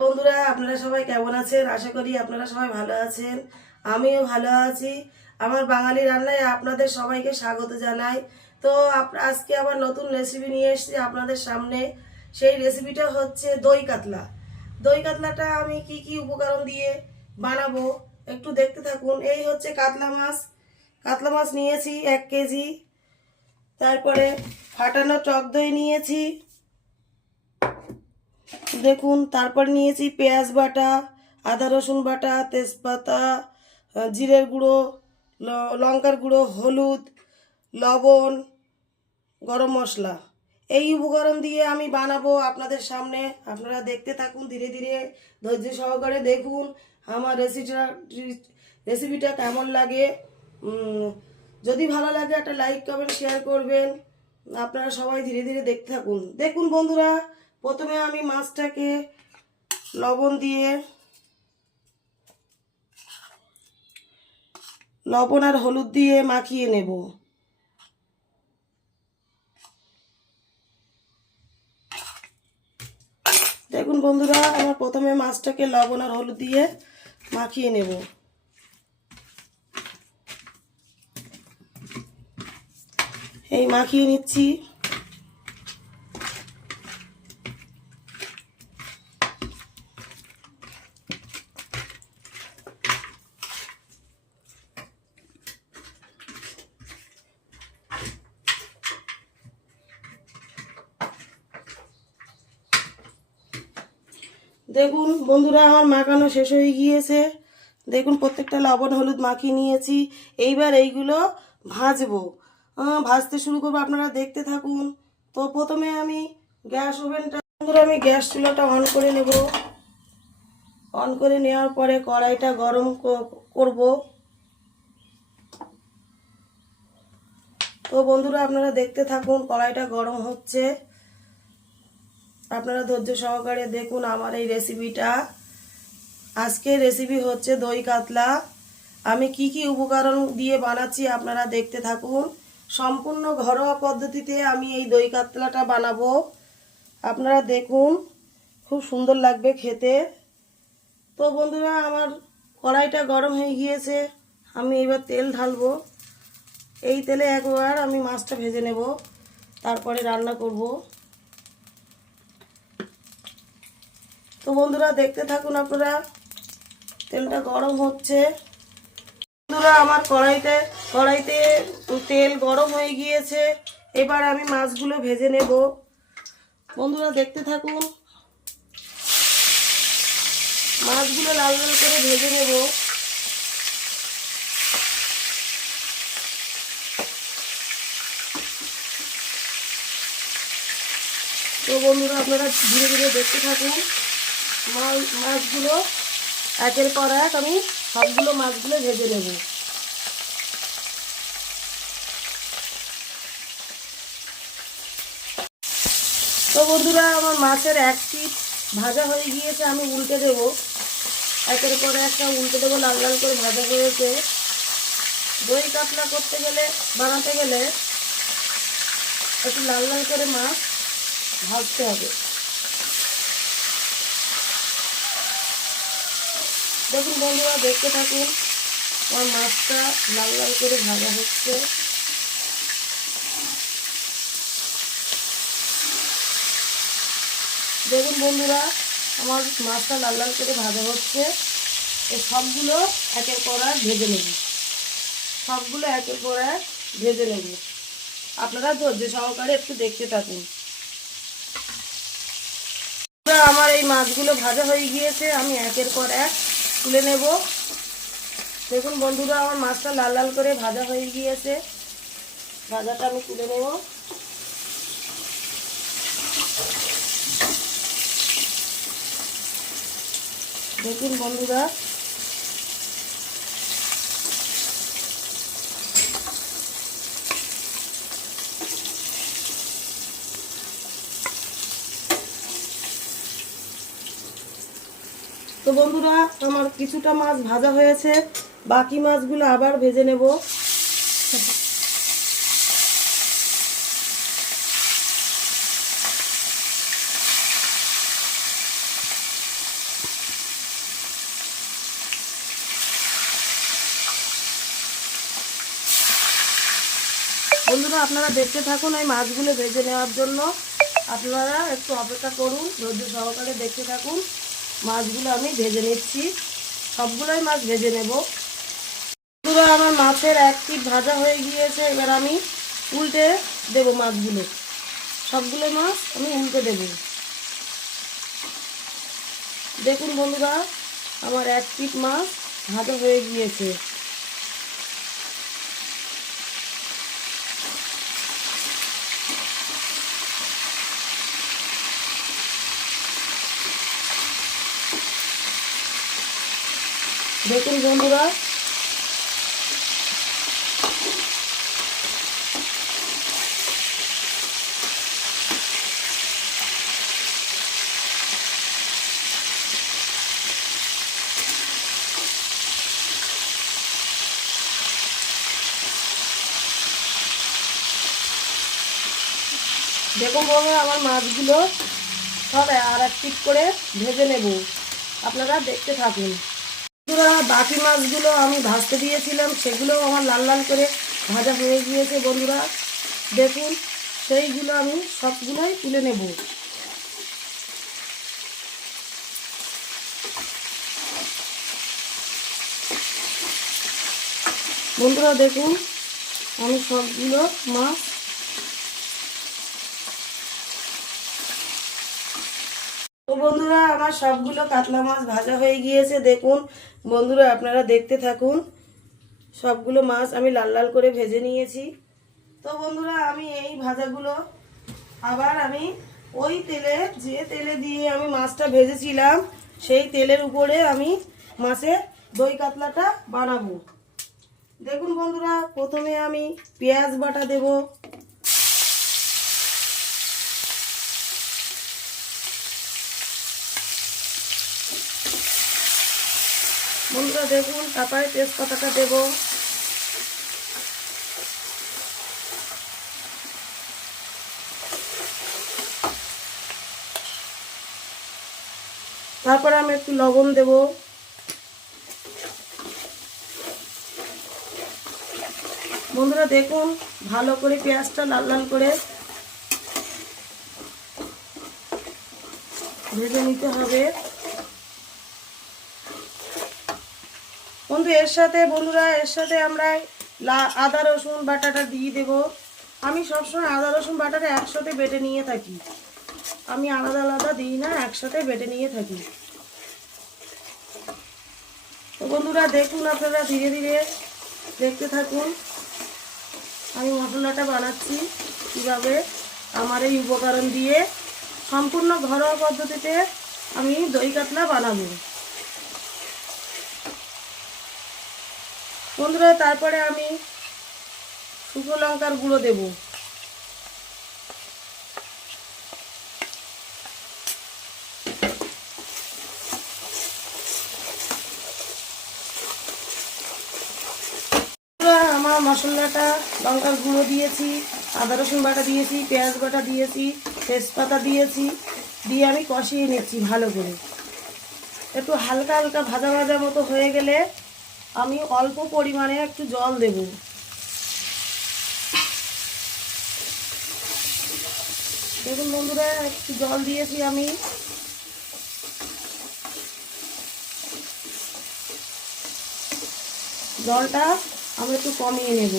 বন্ধুরা, আপনারা সবাই কেমন আছেন? আশা করি আপনারা সবাই ভালো আছেন। আমিও ভালো আছি। আমার বাঙালি রান্নায় আপনাদের সবাইকে স্বাগত জানাই। তো আজকে আবার নতুন রেসিপি নিয়ে এসেছি আপনাদের সামনে। সেই রেসিপিটা হচ্ছে দই কাতলা। দই কাতলাটা আমি কি কি উপকরণ দিয়ে বানাবো একটু দেখতে থাকুন। এই হচ্ছে কাতলা মাছ। কাতলা মাছ নিয়েছি 1 কেজি। তারপরে ফাটানো টক দই নিয়েছি দেখুন। তারপর নিয়েছি পেঁয়াজ বাটা, আদা রসুন বাটা, তেজপাতা, জিরের গুঁড়ো, লঙ্কার গুঁড়ো, হলুদ, লবণ, গরম মশলা। এই উপকরণ দিয়ে আমি বানাবো আপনাদের সামনে। আপনারা দেখতে থাকুন, ধীরে ধীরে ধৈর্য সহকারে দেখুন আমার রেসিপিটা কেমন লাগে। যদি ভালো লাগে একটা লাইক কমেন্ট শেয়ার করবেন। আপনারা সবাই ধীরে ধীরে দেখতে থাকুন। দেখুন বন্ধুরা, প্রথমে আমি মাছটাকে লবণ দিয়ে, লবণ আর হলুদ দিয়ে মাখিয়ে নেব। দেখুন বন্ধুরা, আমার প্রথমে মাছটাকে লবণ আর হলুদ দিয়ে মাখিয়ে নেব। এই মাখিয়ে নিচ্ছি। দেখুন বন্ধুরা, আমার মাখানো শেষ হয়ে গিয়েছে। দেখুন প্রত্যেকটা লবণ হলুদ মাখিয়ে নিয়েছি। এইবার এইগুলো ভাজবো। ভাজতে শুরু করবো, আপনারা দেখতে থাকুন। তো প্রথমে আমি গ্যাস ওভেনটা, বন্ধুরা আমি গ্যাস চুলাটা অন করে নেব। অন করে নেওয়ার পরে কড়াইটা গরম করব। তো বন্ধুরা আপনারা দেখতে থাকুন, কড়াইটা গরম হচ্ছে। আপনারা ধৈর্য সহকারে দেখুন আমার এই রেসিপিটা। আজকের রেসিপি হচ্ছে দই কাতলা। আমি কি কি উপকরণ দিয়ে বানাচ্ছি আপনারা দেখতে থাকুন। সম্পূর্ণ ঘরোয়া পদ্ধতিতে আমি এই দই কাতলাটা বানাবো। আপনারা দেখুন, খুব সুন্দর লাগবে খেতে। তো বন্ধুরা, আমার কড়াইটা গরম হয়ে গিয়েছে। আমি এবার তেল ঢালবো। এই তেলে একবার আমি মাছটা ভেজে নেব, তারপরে রান্না করব। তো বন্ধুরা দেখতে থাকুন আপনারা, তেলটা গরম হচ্ছে। বন্ধুরা আমার কড়াইতে তেল গরম হয়ে গিয়েছে। এবার আমি মাছগুলো ভেজে নেব। বন্ধুরা দেখতে থাকুন, মাছগুলো লাল লাল করে ভেজে নেব। তো বন্ধুরা আপনারা ধীরে ধীরে দেখতে থাকুন। মাছগুলো একের পর এক আমি সবগুলো মাছগুলো ভেজে নেব। তো বন্ধুরা আমার মাছের এক পিঠ ভাজা হয়ে গিয়েছে, আমি উল্টে দেব। একের পর একটা উল্টে দেবো, লাল লাল করে ভাজা হয়েছে। দই কাতলা বানাতে গেলে একটু লাল লাল করে মাছ ভাজতে হবে। দেখুন বন্ধুরা দেখতে থাকুন, আমার মাছটা লাল লাল করে ভাজা হচ্ছে। দেখুন বন্ধুরা, আমার মাছটা লাল লাল করে ভাজা হচ্ছে। এই সবগুলো একের পর এক ভেজে নেব। সবগুলো একের পর এক ভেজে নেব। আপনারা ধৈর্য সহকারে একটু দেখতে থাকুন। আমার এই মাছগুলো ভাজা হয়ে গিয়েছে, আমি একের পর এক তুলে নেব। দেখুন বন্ধুরা, আমার মাছটা লাল লাল করে ভাজা হয়ে গিয়েছে। ভাজাটা আমি তুলে নেব। দেখুন বন্ধুরা, তো বন্ধুরা আমার কিছুটা মাছ ভাজা হয়েছে, বাকি মাছগুলো আবার ভেজে নেব। বন্ধুরা আপনারা দেখতে থাকুন এই মাছগুলো ভেজে নেওয়ার জন্য। আপনারা একটু অপেক্ষা করুন, ধৈর্য সহকারে দেখতে থাকুন। মাছগুলো আমি ভেজে নিচ্ছি, সবগুলোই মাছ ভেজে নেব। বন্ধুরা আমার মাছের এক পিঠ ভাজা হয়ে গিয়েছে, এবার আমি উল্টে দেব মাছগুলো। সবগুলো মাছ আমি উল্টে দেব। দেখুন বন্ধুরা আমার এক পিঠ মাছ ভাজা হয়ে গিয়েছে। দেখুন বন্ধুরা দেখুন বন্ধুরা আমার মাছগুলো সব আর এক পিঠ করে ভেজে নেব, আপনারা দেখতে থাকুন। বন্ধুরা বাকি মাছগুলো আমি ভাজতে দিয়েছিলাম, সেগুলো আমার লাল লাল করে ভাজা হয়ে গিয়েছে। বন্ধুরা দেখুন সেইগুলো আমি সবগুলোই তুলে নেব। বন্ধুরা দেখুন আমি সবগুলো মাছ তো বন্ধুরা আমার সবগুলো কাতলা মাছ ভাজা হয়ে গিয়েছে। দেখুন বন্ধুরা আপনারা দেখতে থাকুন, সবগুলো মাছ আমি লাল লাল করে ভেজে নিয়েছি। তো বন্ধুরা আমি এই ভাজাগুলো আবার আমি ওই তেলে, যে তেলে দিয়ে আমি মাছটা ভেজেছিলাম সেই তেলের উপরে আমি মাছের দই কাতলাটা বানাবো। দেখুন বন্ধুরা প্রথমে আমি পেঁয়াজ বাটা দেব। বন্ধুরা দেখুন তারপরে তেজপাতাটা দেব। তারপরে আমি একটু লবণ দেব। বন্ধুরা দেখুন ভালো করে পেঁয়াজটা লাল লাল করে ভেজে নিতে হবে। বন্ধুরা এর সাথে আমরা আদা রসুন বাটাটা দিয়ে দেব। আমি সবসময় আদা রসুন বাটাটা একসাথে বেটে নিয়ে থাকি, আমি আলাদা আলাদা দিই না, একসাথে বেটে নিয়ে থাকি। তো বন্ধুরা দেখুন আপনারা ধীরে ধীরে দেখতে থাকুন আমি মশলাটা বানাচ্ছি কীভাবে। আমার এই উপকরণ দিয়ে সম্পূর্ণ ঘরোয়া পদ্ধতিতে আমি দই কাতলা বানাবো। বন্ধুরা তারপরে আমি শুকনো লঙ্কার গুঁড়ো দেব। আমার মশলাটা লঙ্কার গুঁড়ো দিয়েছি, আদা রসুন বাটা দিয়েছি, পেঁয়াজ বাটা দিয়েছি, তেজপাতা দিয়েছি, দিয়ে আমি কষিয়ে নিচ্ছি ভালো করে। একটু হালকা হালকা ভাজা ভাজা মতো হয়ে গেলে আমি অল্প পরিমাণে একটু জল দেব। দেখুন বন্ধুরা একটু জল দিয়েছি আমি। জলটা আমি একটু কমিয়ে নেব।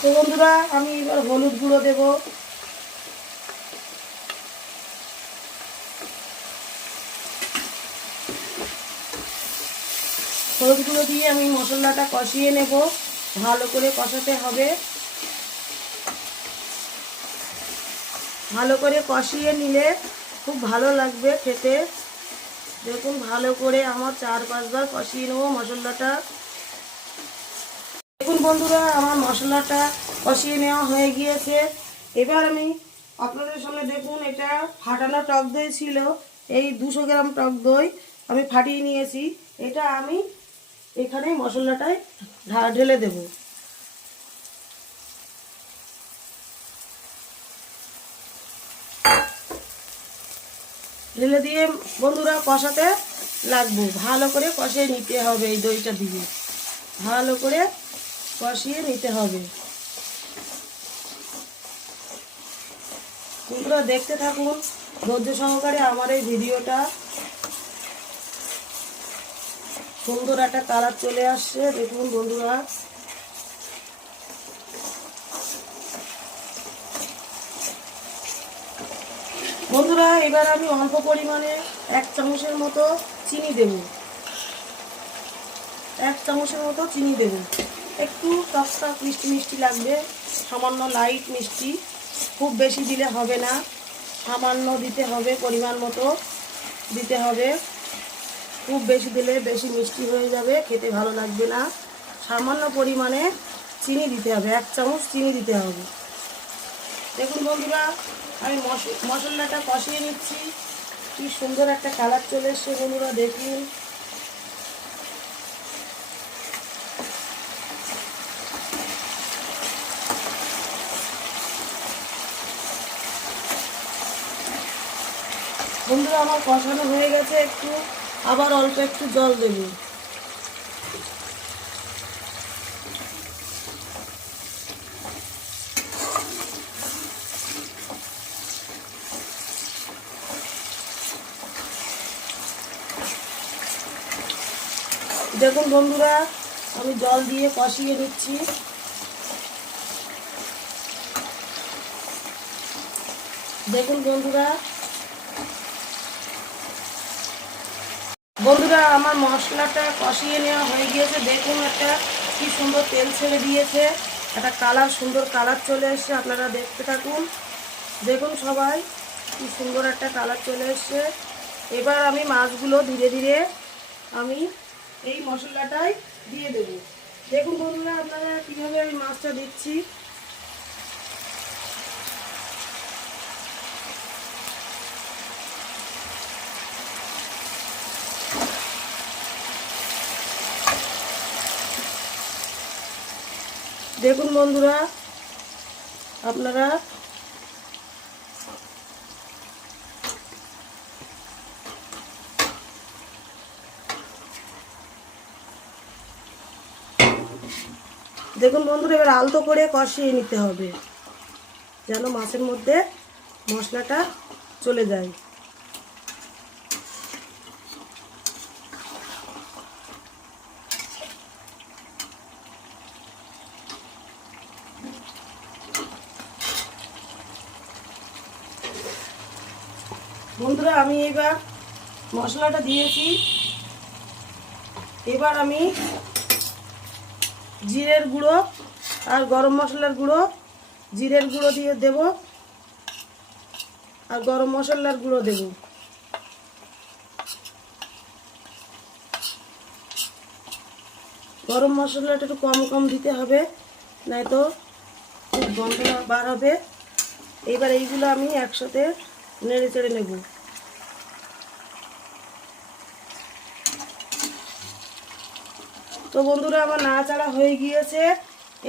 তো বন্ধুরা আমি এবার হলুদ গুঁড়ো দেব। হলুদ গুঁড়ো দিয়ে আমি মশলাটা কষিয়ে নেব, ভালো করে কষাতে হবে। ভালো করে কষিয়ে নিলে খুব ভালো লাগবে খেতে। দেখুন ভালো করে আমার 4-5 বার কষিয়ে নেব মশলাটা। দেখুন বন্ধুরা আমার মশলাটা কষিয়ে নেওয়া হয়ে গিয়েছে। এবার আমি আপনাদের সামনে দেখুন এটা ফাটানো টক দই ছিল, এই 200 গ্রাম টক দই আমি ফাটিয়ে নিয়েছি। এটা আমি এখানে মশলাটায় ঢেলে দেব। ঢেলে দিয়ে বন্ধুরা কষাতে লাগবো, ভালো করে কষিয়ে নিতে হবে। এই দইটা দিয়ে ভালো করে কষিয়ে নিতে হবে। বন্ধুরা দেখতে থাকুন ধৈর্য সহকারে আমার এই ভিডিওটা। সুন্দর একটা কালার চলে আসছে, দেখুন বন্ধুরা। বন্ধুরা এবার আমি অল্প পরিমাণে 1 চামচের মতো চিনি দেব। 1 চামচের মতো চিনি দেব। একটু টক মিষ্টি মিষ্টি লাগবে, সামান্য লাইট মিষ্টি, খুব বেশি দিলে হবে না, সামান্য দিতে হবে, পরিমাণ মতো দিতে হবে। খুব বেশি দিলে বেশি মিষ্টি হয়ে যাবে, খেতে ভালো লাগবে না। সামান্য পরিমাণে চিনি দিতে হবে, 1 চামচ চিনি দিতে হবে। দেখুন বন্ধুরা আমি মশলাটা কষিয়ে নিচ্ছি। কি সুন্দর একটা কালার চলে এসছে বন্ধুরা, দেখুন। বন্ধুরা আমার কষানো হয়ে গেছে, একটু আবার অল্প একটু জল দেব। দেখুন বন্ধুরা আমি জল দিয়ে কষিয়ে নিচ্ছি। দেখুন বন্ধুরা আমার মশলাটা কষিয়ে নেওয়া হয়ে গিয়েছে। দেখুন একটা কি সুন্দর তেল ছেড়ে দিয়েছে, একটা কালার, সুন্দর কালার চলে এসছে। আপনারা দেখতে থাকুন, দেখুন সবাই কি সুন্দর একটা কালার চলে এসছে। এবার আমি মাছগুলো ধীরে ধীরে আমি এই মশলাটাই দিয়ে দেব। দেখুন বন্ধুরা আপনারা কীভাবে আমি মাছটা দিচ্ছি। দেখুন বন্ধুরা আপনারা দেখুন বন্ধুরা এবার আলতো করে কষিয়ে নিতে হবে, যেন মাছের মধ্যে মশলাটা চলে যায়। বন্ধুরা আমি এবার মশলাটা দিয়েছি, এবার আমি জিরের গুঁড়ো আর গরম মশলার গুঁড়ো, জিরের গুঁড়ো দিয়ে দেব আর গরম মশলার গুঁড়ো দেব। গরম মশলাটা একটু কম কম দিতে হবে, নয়তো খুব গন্ধ বার হবে। এবার এইগুলো আমি একসাথে নেড়ে চেড়ে নেব। তো বন্ধুরা আমার নাড়াচাড়া হয়ে গিয়েছে,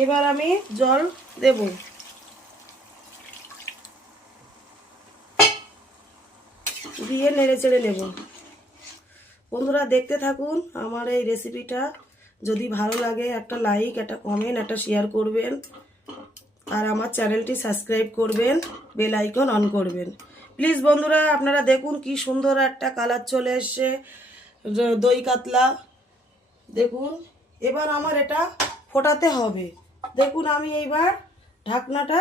এবার আমি জল দেব। দিয়ে নেড়ে চেড়ে নেব। বন্ধুরা দেখতে থাকুন আমার এই রেসিপিটা। যদি ভালো লাগে একটা লাইক, একটা কমেন্ট, একটা শেয়ার করবেন, আর আমার চ্যানেলটি সাবস্ক্রাইব করবেন, বেল আইকন অন করবেন প্লিজ। বন্ধুরা আপনারা দেখুন কি সুন্দর একটা কালার চলে এসছে দই কাতলা। দেখুন এবার আমার এটা ফোটাতে হবে। দেখুন আমি এইবার ঢাকনাটা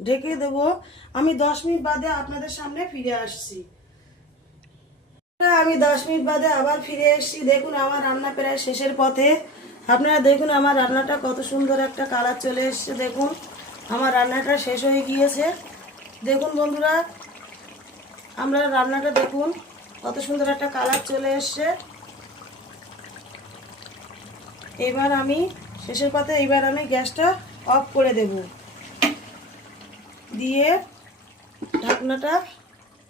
ঢেকে দেব। আমি 10 মিনিট বাদে আপনাদের সামনে ফিরে আসছি। আমি 10 মিনিট বাদে আবার ফিরে এসেছি। দেখুন আমার রান্না প্রায় শেষের পথে। আপনারা দেখুন আমার রান্নাটা কত সুন্দর একটা কালার চলে এসছে। দেখুন আমার রান্নাটা শেষ হয়ে গিয়েছে। দেখুন বন্ধুরা আপনারা রান্নাটা দেখুন কত সুন্দর একটা কালার চলে এসছে। এবার আমি শেষের পথে, এবার আমি গ্যাসটা অফ করে দেব, দিয়ে ঢাকনাটা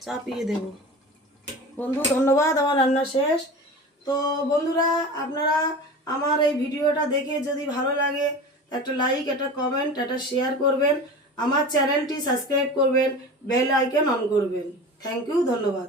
চাপিয়ে দেব। বন্ধু ধন্যবাদ, আমার রান্না শেষ। তো বন্ধুরা আপনারা আমার এই ভিডিওটা দেখে যদি ভালো লাগে একটা লাইক, একটা কমেন্ট, একটা শেয়ার করবেন, আমার চ্যানেলটি সাবস্ক্রাইব করবেন, বেল আইকন অন করবেন। থ্যাংক ইউ, ধন্যবাদ।